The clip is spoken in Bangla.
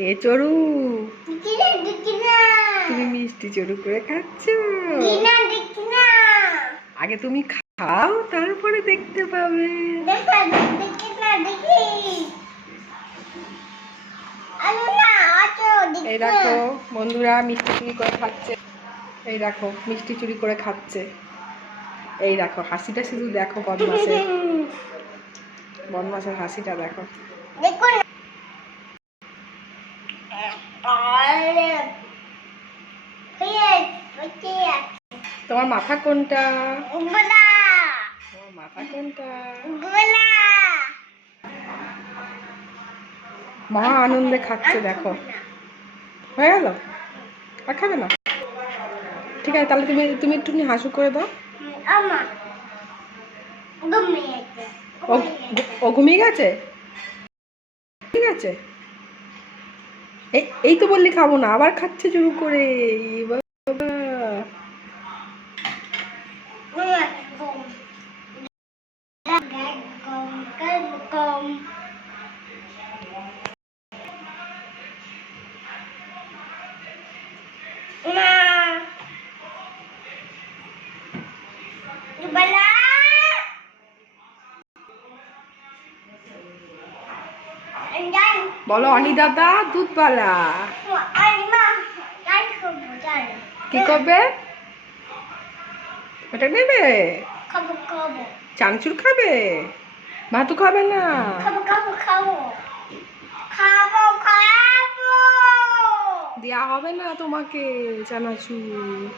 এ চড়ু? তুমি মিষ্টি চড়ু করে খাচ্ছ? আগে তুমি খাও তারপরে দেখতে পাবে। এই দেখো বন্ধুরা মিষ্টি চুরি করে খাচ্ছে। এই দেখো মিষ্টি চুরি করে খাচ্ছে। এই দেখো হাসিটা শুধু দেখো বদমাসের বদমাসের হাসিটা দেখো। তোমার মাথা কোনটা? তোমার মাথা কোনটা? গোলা মহা আনন্দে খাচ্ছে দেখো। হয়ে গেল? আর খাবে না? ঠিক আছে তাহলে তুমি তুমি একটুখানি হাসু করে দাও। ও ও ঘুমিয়ে গেছে? ঠিক আছে। এই তো বললি খাব না আবার খাচ্ছে শুরু করে বাবা বলো অনি দাদা দুধওয়ালা। কি করবে? ওটা নেবে? খাব খাব? ভাতু খাবে না? দেয়া হবে না তোমাকে চানাচুর।